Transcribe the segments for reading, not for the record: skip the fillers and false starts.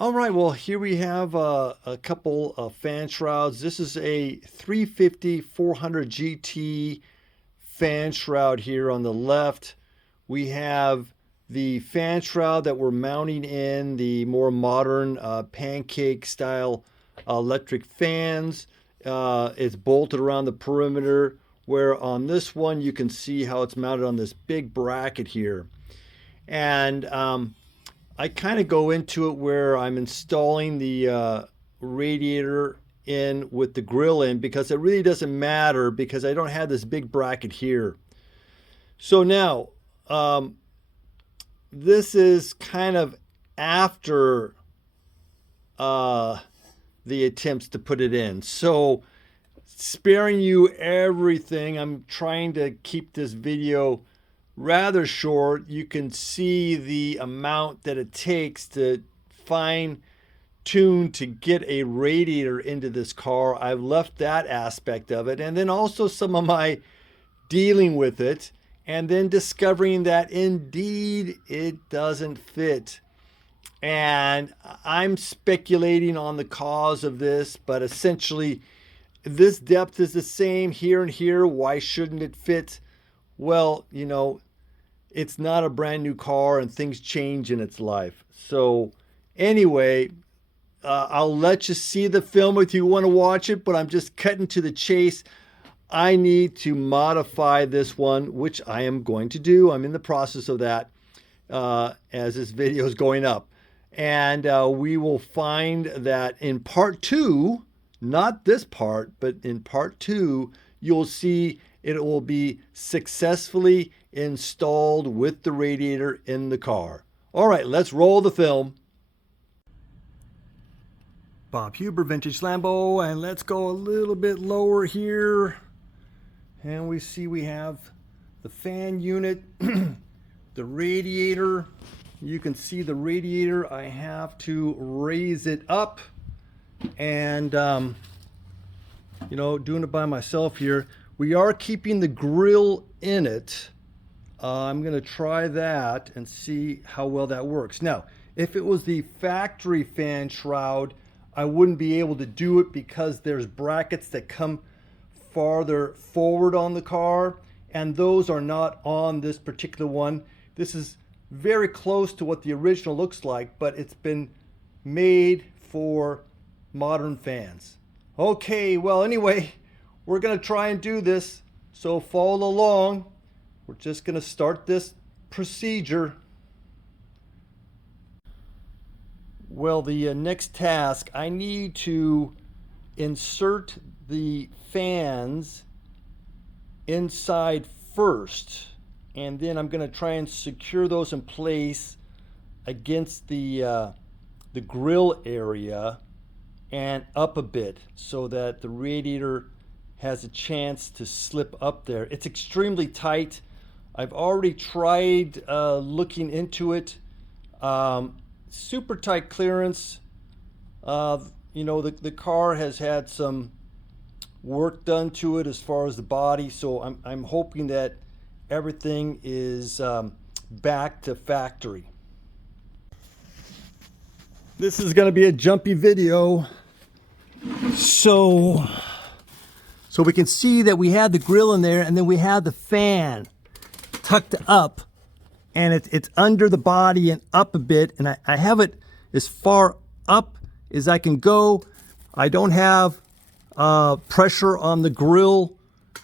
All right, well, here we have a couple of fan shrouds. This is a 350 400 GT fan shroud here on the left. We have the fan shroud that we're mounting in the more modern pancake style electric fans. It's bolted around the perimeter, where on this one you can see how it's mounted on this big bracket here. And I kind of go into it where I'm installing the radiator in with the grill in, because it really doesn't matter because I don't have this big bracket here. So now, this is kind of after uh, the attempts to put it in. So sparing you everything, I'm trying to keep this video rather short. You can see the amount that it takes to fine tune to get a radiator into this car. I've left that aspect of it, and then also some of my dealing with it, and then discovering that indeed it doesn't fit. And I'm speculating on the cause of this, but essentially this depth is the same here and here. Why shouldn't it fit? Well, it's not a brand new car and things change in its life. So anyway, I'll let you see the film if you want to watch it, but I'm just cutting to the chase. I need to modify this one, which I am going to do. I'm in the process of that as this video is going up. And we will find that in part two, not this part, but in part two, you'll see it will be successfully installed with the radiator in the car. All right, let's roll the film. Bob Huber, Vintage Lambo, and let's go a little bit lower here. And we see we have the fan unit, the radiator. You can see the radiator. I have to raise it up, and doing it by myself here. We are keeping the grill in it. I'm going to try that and see how well that works. Now, if it was the factory fan shroud, I wouldn't be able to do it because there's brackets that come farther forward on the car, and those are not on this particular one. This is very close to what the original looks like, but it's been made for modern fans. Okay, well, anyway, we're going to try and do this, so follow along. We're just going to start this procedure. Well, the next task, I need to insert the fans inside first, and then I'm going to try and secure those in place against the grill area and up a bit so that the radiator has a chance to slip up there. It's extremely tight. I've already tried looking into it. Super tight clearance. The car has had some work done to it as far as the body, so I'm hoping that everything is back to factory. This is going to be a jumpy video. So we can see that we had the grill in there, and then we had the fan tucked up, and it's under the body and up a bit, and I have it as far up as I can go. I don't have pressure on the grill.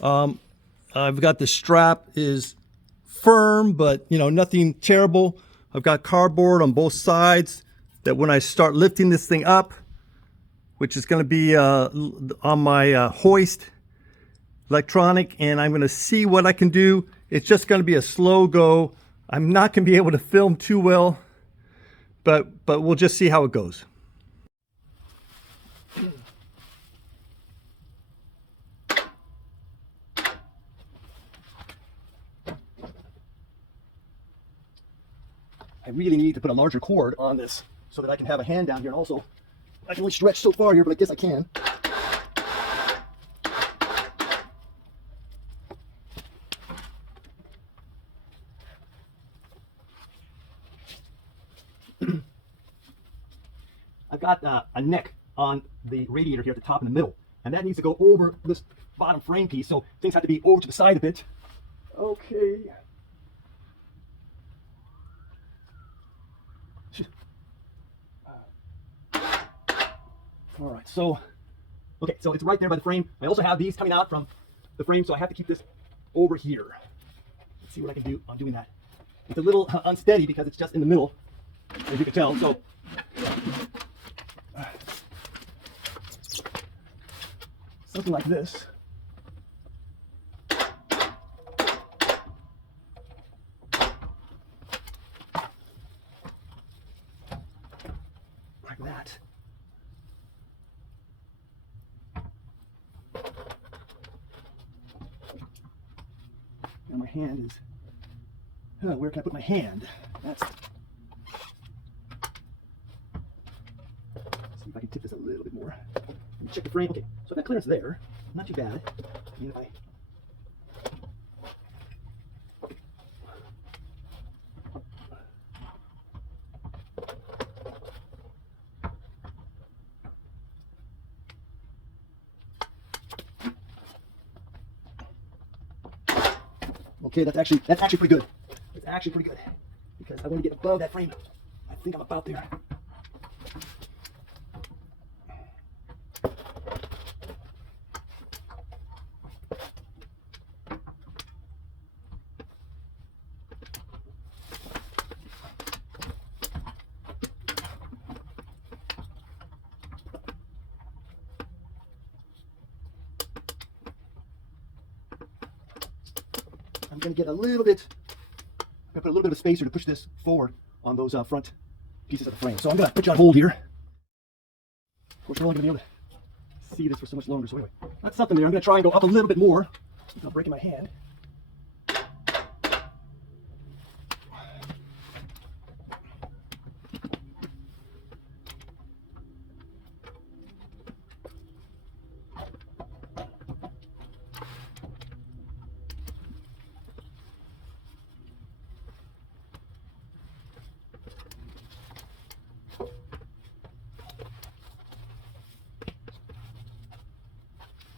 I've got the strap is firm, but nothing terrible. I've got cardboard on both sides that when I start lifting this thing up, which is going to be on my hoist electronic, and I'm going to see what I can do. It's just going to be a slow go. I'm not going to be able to film too well, but we'll just see how it goes. I really need to put a larger cord on this so that I can have a hand down here, and also I can only stretch so far here, but I guess I can. I've got a neck on the radiator here at the top in the middle, and that needs to go over this bottom frame piece, so things have to be over to the side a bit. Okay. All right, so, okay, so it's right there by the frame. I also have these coming out from the frame, so I have to keep this over here. Let's see what I can do on doing that. It's a little unsteady because it's just in the middle, as you can tell, so. Something like this. Like that. And my hand is, where can I put my hand? That's, see if I can tip this a little bit more. Check the frame. Okay, so that clearance there, not too bad. I mean, if I okay, that's actually pretty good. It's actually pretty good because I want to get above that frame. I think I'm about there. I'm going to get a little bit, I'm going to put a little bit of a spacer to push this forward on those front pieces of the frame. So I'm going to put you on hold here. Of course, we're only going to be able to see this for so much longer. So anyway, that's something there. I'm going to try and go up a little bit more without breaking my hand.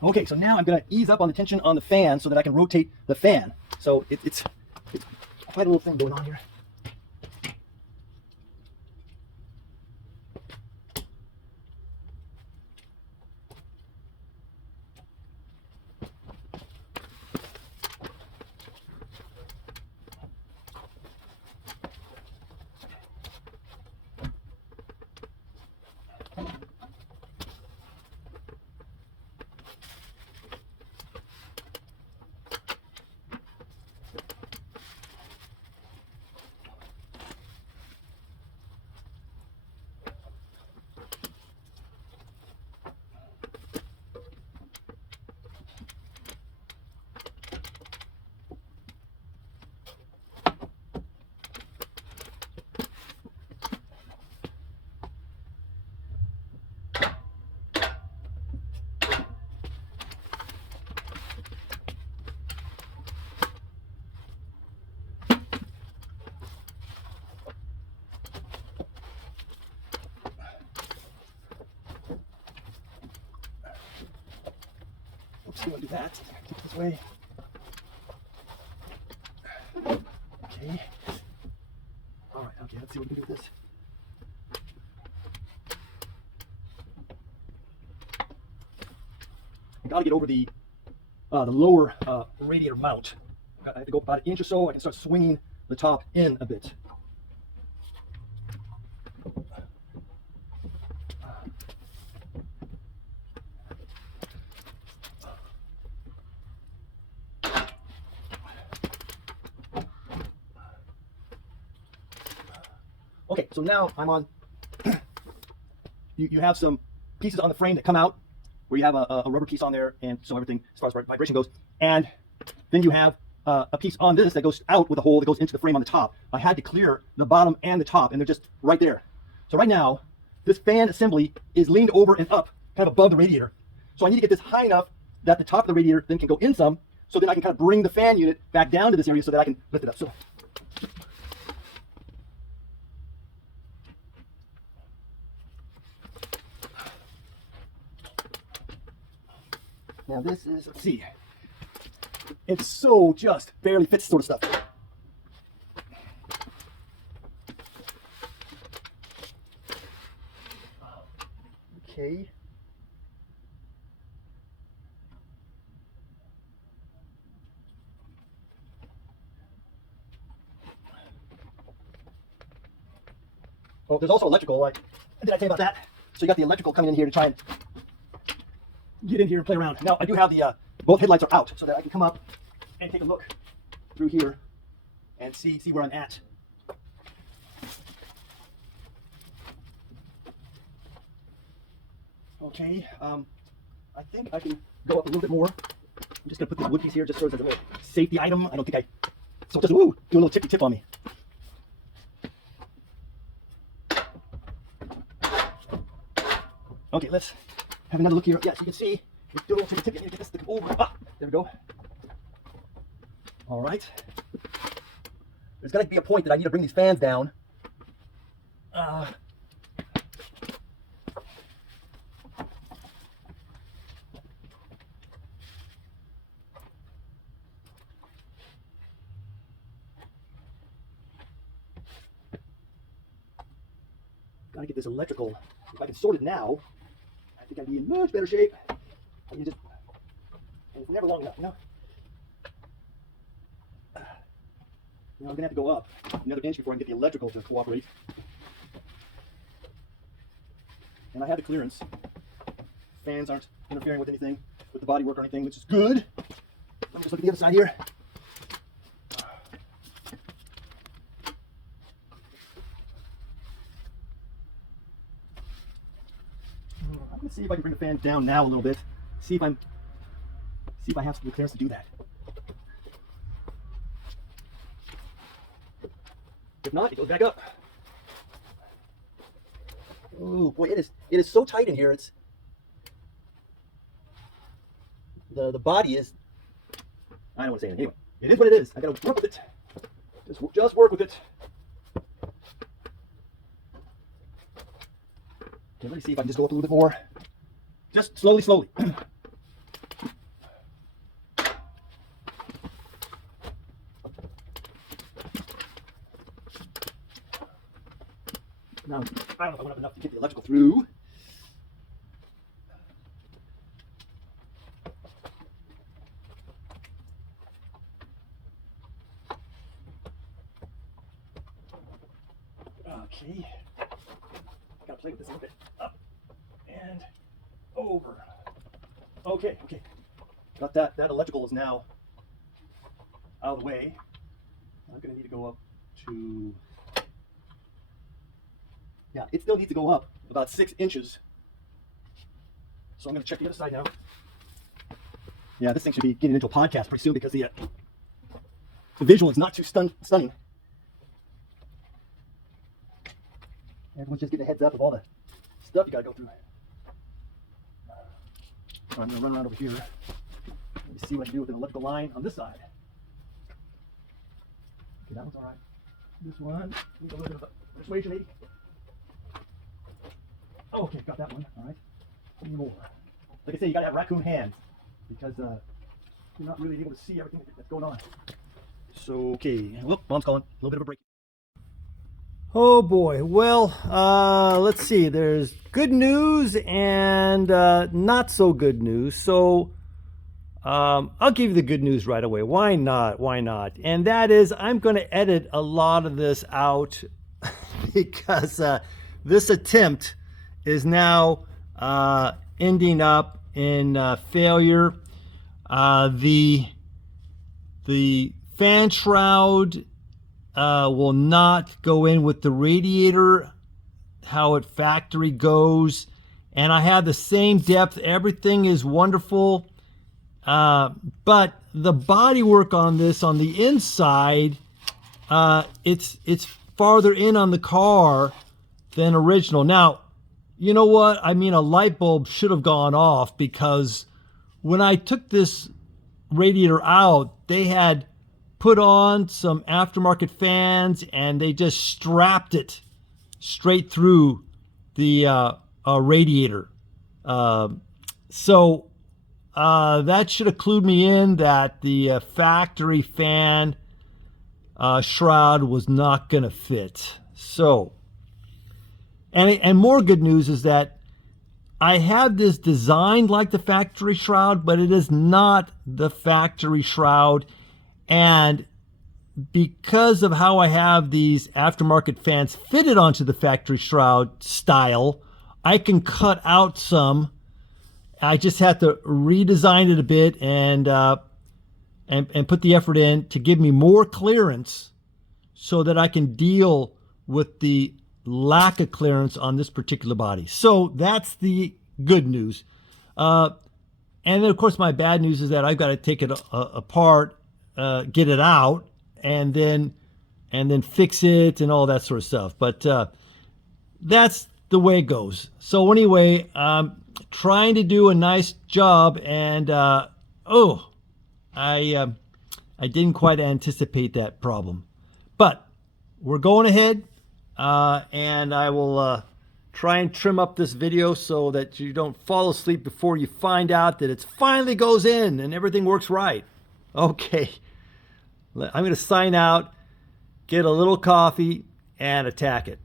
Okay, so now I'm going to ease up on the tension on the fan so that I can rotate the fan. So it's quite a little thing going on here. Oops, you want to do that. Keep it this way. Okay. All right, okay, let's see what we can do with this. I've got to get over the lower radiator mount. I have to go about an inch or so. I can start swinging the top in a bit. Okay, so now I'm on, you have some pieces on the frame that come out where you have a rubber piece on there, and so everything as far as vibration goes. And then you have a piece on this that goes out with a hole that goes into the frame on the top. I had to clear the bottom and the top, and they're just right there. So right now, this fan assembly is leaned over and up, kind of above the radiator. So I need to get this high enough that the top of the radiator then can go in some, so then I can kind of bring the fan unit back down to this area so that I can lift it up. So. Now this is, let's see, it's so just barely fits sort of stuff. Okay. Oh, there's also electrical. Did I tell you about that? So you got the electrical coming in here to try and get in here and play around. Now I do have the both headlights are out so that I can come up and take a look through here and see where I'm at. Okay, I think I can go up a little bit more. I'm just gonna put this wood piece here just so as a little safety item. I don't think so just, ooh, do a little tippy tip on me. Okay, let's have another look here. Yes, you can see, do a little tippy tip, you need to get this to come over. Ah, there we go. All right. There's gonna be a point that I need to bring these fans down. Gotta get this electrical. If I can sort it now, I think I'd be in much better shape. And it's never long enough, you know? Now I'm gonna have to go up another inch before I can get the electrical to cooperate. And I have the clearance. Fans aren't interfering with anything, with the bodywork or anything, which is good. Let me just look at the other side here. I'm gonna see if I can bring the fan down now a little bit. See if I have some clearance to do that. If not, it goes back up. Oh boy, it is so tight in here. It's the body is, I don't want to say anything. Anyway, it is what it is. I gotta work with it. Just work with it. Okay, let me see if I can just go up a little bit more. Just slowly, slowly. Now, I don't know if I went up enough to get the electrical through. Okay. Gotta play with this a little bit. Up and over. Okay. Got that. That electrical is now out of the way. I'm gonna need to go up to, yeah, it still needs to go up about 6 inches. So I'm gonna check the other side now. Yeah, this thing should be getting into a podcast pretty soon because the visual is not too stunning. Everyone's just getting a heads up of all the stuff you gotta go through. So I'm gonna run around over here. Let me see what I can do with an electrical line on this side. Okay, that one's all right. This one needs a little bit of a persuasion, maybe. Oh, okay, got that one. All right. Any more? Like I say, you gotta have raccoon hands because you're not really able to see everything that's going on. So, okay. Whoop, mom's calling. A little bit of a break. Oh boy. Well, let's see. There's good news and not so good news. So I'll give you the good news right away. Why not? Why not? And that is I'm going to edit a lot of this out because this attempt is now ending up in failure. The fan shroud will not go in with the radiator how it factory goes, and I have the same depth. Everything is wonderful, but the bodywork on this on the inside, it's farther in on the car than original. Now, you know what? I mean, a light bulb should have gone off because when I took this radiator out, they had put on some aftermarket fans and they just strapped it straight through the radiator. So that should have clued me in that the factory fan shroud was not going to fit. So, and more good news is that I have this designed like the factory shroud, but it is not the factory shroud. And because of how I have these aftermarket fans fitted onto the factory shroud style, I can cut out some. I just have to redesign it a bit and put the effort in to give me more clearance so that I can deal with the lack of clearance on this particular body. So that's the good news. And then of course my bad news is that I've got to take it apart, get it out, and then fix it and all that sort of stuff. But that's the way it goes. So anyway, trying to do a nice job, and I didn't quite anticipate that problem. But we're going ahead, and I will try and trim up this video so that you don't fall asleep before you find out that it finally goes in and everything works right. Okay, I'm going to sign out, get a little coffee, and attack it.